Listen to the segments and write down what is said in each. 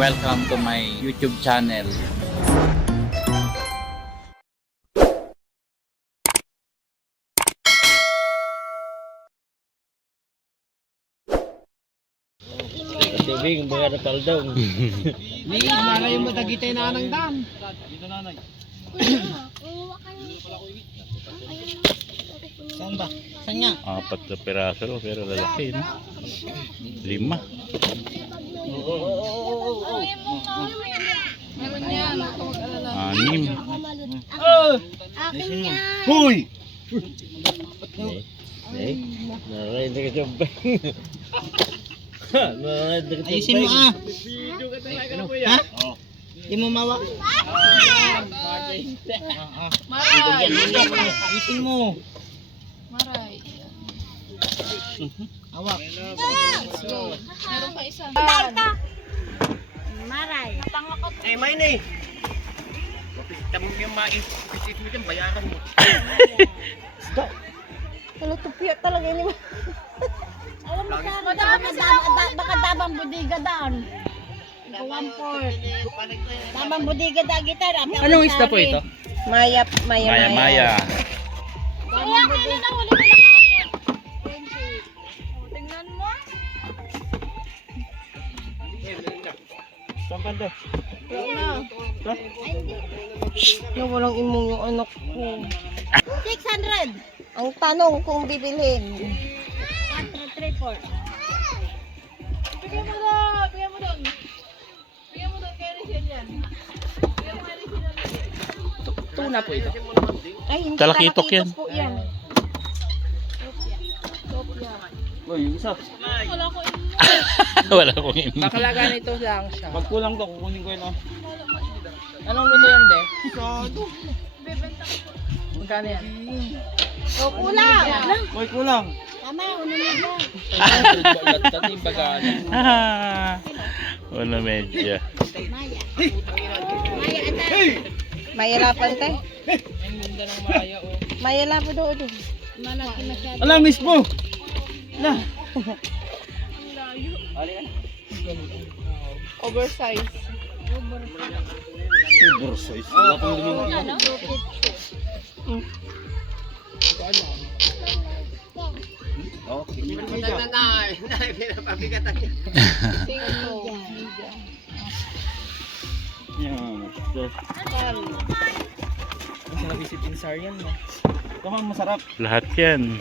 welcome to my YouTube channel. Tubig, mga napaldong. Ni, nanay mo dagitay na anang dam. Dito nanay. Saan ba? Saan nga? 4 na piraso pero lalaki no? 5. Meron yan, huwag mag-alala. 6. Akin yan. Hoy! Nararay na ka jumpay. Nararay na ka jumpay. Ayusin mo ah. Ha? Di mo mawa? Maray. Ayusin mo. Maray. Hawak. Let's go. Meron pa isa. Maray. Eh, mine eh. Tamo yung pisit mo dyan, bayaran mo. Wala tupiya talaga ini. Alam mo baka dabang budiga daan. 1/4. Dabang budiga da gitar. Anong isda po ito? Maya. Maya. Dabang budiga. Tingnan mo. Saan ka daw? Walang imong yung anak ko. 600. Ang tanong kung bibilhin. 1, 2, 3, 4. Bigyan mo doon. Bigyan mo doon. Bigyan mo doon kay Rachel yan. Bigyan mo kay Rachel yan. Tuna po ito. Ay, hindi Talakitok yan. po yan. Uy, yung isa. Wala ko imo. Wala akong imo. Kakalaga nito lang siya. Pag kulang to, kukunin ko yun oh. Anong luto yan, be? Sado. Bebenta ko. Magkano yan? O, kulang. Uy, kulang. Tama, ununod na. Wala medyo. Maya. Maya, anda. Maya lapan, te. Ang ganda ng maya, oh. Maya lapan doon. Malaki masyado. Ala, miss mo! Ala! Oversize. Oversize. Wala pang lumang Okay. Single. Yan. Masarap isipin saryan mo. Ito nga masarap. Lahat yan.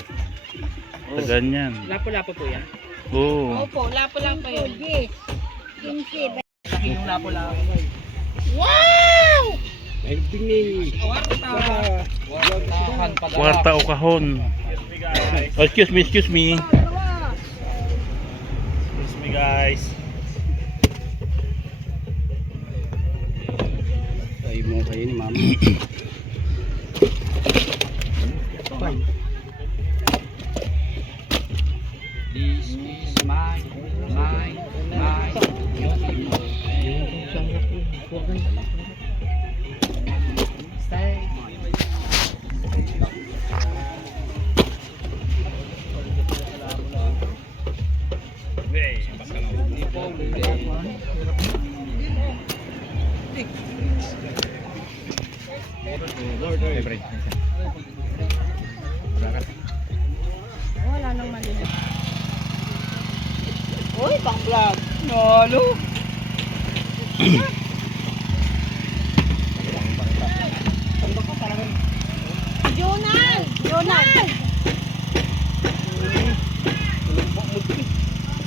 Sa ganyan. Lapo-lapo po yan. Oo. Opo, lapo-lapo yun. 15. Laki yung lapo-lapo. Wow! Kwarta o kahon. Oh, excuse me. Excuse me guys. Tayo mo kayo ni mama. This is my stay. Wala nang mali. Uy, pang vlog. Nolo. Jonal! Jonal!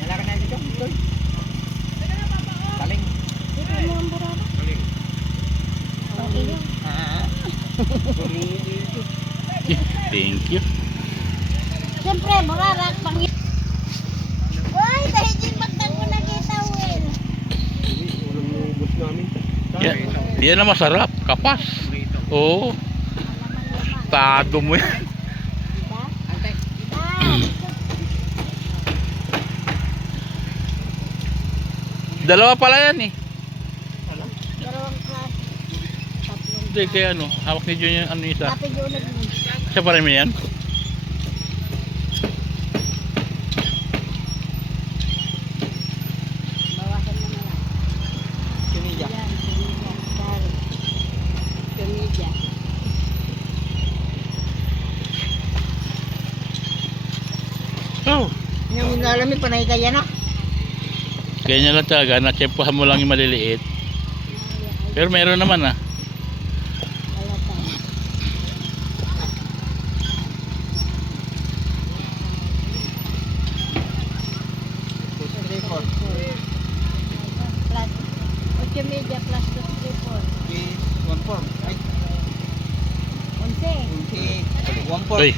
Wala ka na dito. Taling. Dito mo ang burara. Okay yun. Thank you. Siyempre, burara. Uy, dahil yung magtangko na kita, Will. Yan na masarap. Kapas. Oo. Tado mo yan. Dalawa pala yan eh. Dalawang class. Tatlong. Hindi kaya ano. Hawak ni Jun yung ano isa. Ate Jonal. Siya pa rin yan. media. Oh, Yung minalamin, panay kaya na. ganyan lang talaga. Natsempuhan mo lang yung maliliit. Pero meron naman ah. Halata. Plus, 8 media plus 2, 3, 4. 11. Uy,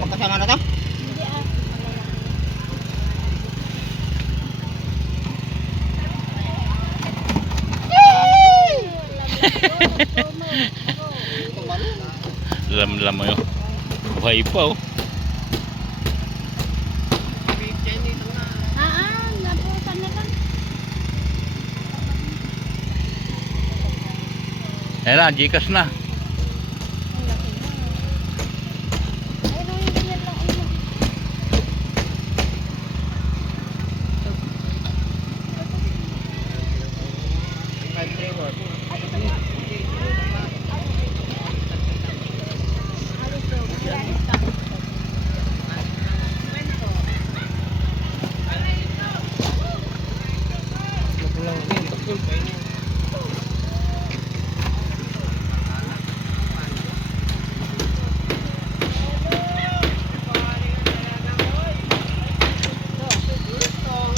Magkasama na to? Hindi ah. lam mo yun. Buhay pa oh. Nabutan na lang. Ayan na, Gcash na. Ang laki na. Ay, no, hindi yan lang. Ay, no.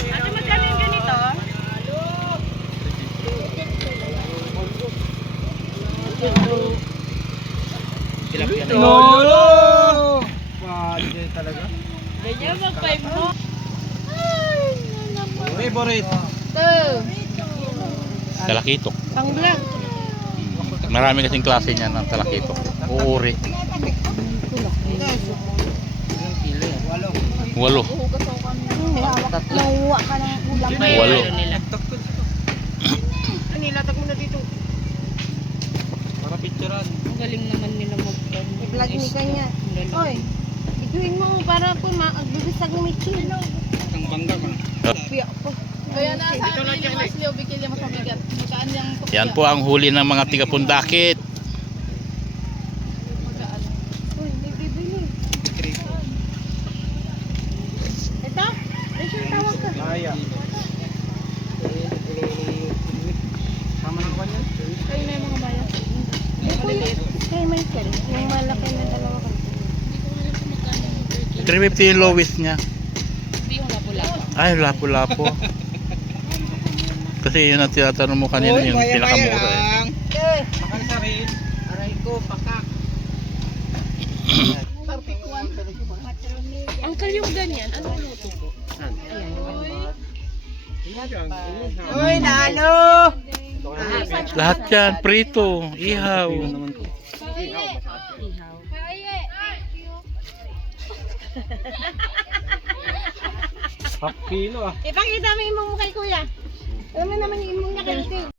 Ate, magkano yung ganito? Lolo! Pwede talaga. Ganyan, mag-5 mo. Favorite. Talakitok. Pang vlog. Marami kasing klase niya ng talakitok. Uuri. Walo. Nahuwa ka ng ulam. Walo. Nilatag mo na dito. Para picturean. Ang galing naman nila mag-vlog. I-vlog ni kanya. Oy, ituin mo para po magbibisag ng michin. Ang bangga ka. Piya po. Kaya nasabi ni Mas Leo, bigyan niya mas mabigat. Magkaan yung tukya. Yan po ang huli ng mga tiga-Pundakit. Uy, may bibili. Ito? Rachel, tawag ka. Maya. Sama ng kanya. Kayo na yung mga bayan. Kay Michael, yung malaki na dalawa ka. 350 yung lowest niya. Hindi yung lapo-lapo. Ay, lapo-lapo. Kasi yun ang tinatanong mo kanina, yung pinakamura eh. Eh, Makansa rin. Aray ko, pakak. Uncle, yung ganyan, ano luto po? uy, nalo! Lahat yan, prito, ihaw. Half kilo ah. Ipakita mo yung imong mo kay kuya. Alam mo naman yung imong niya kay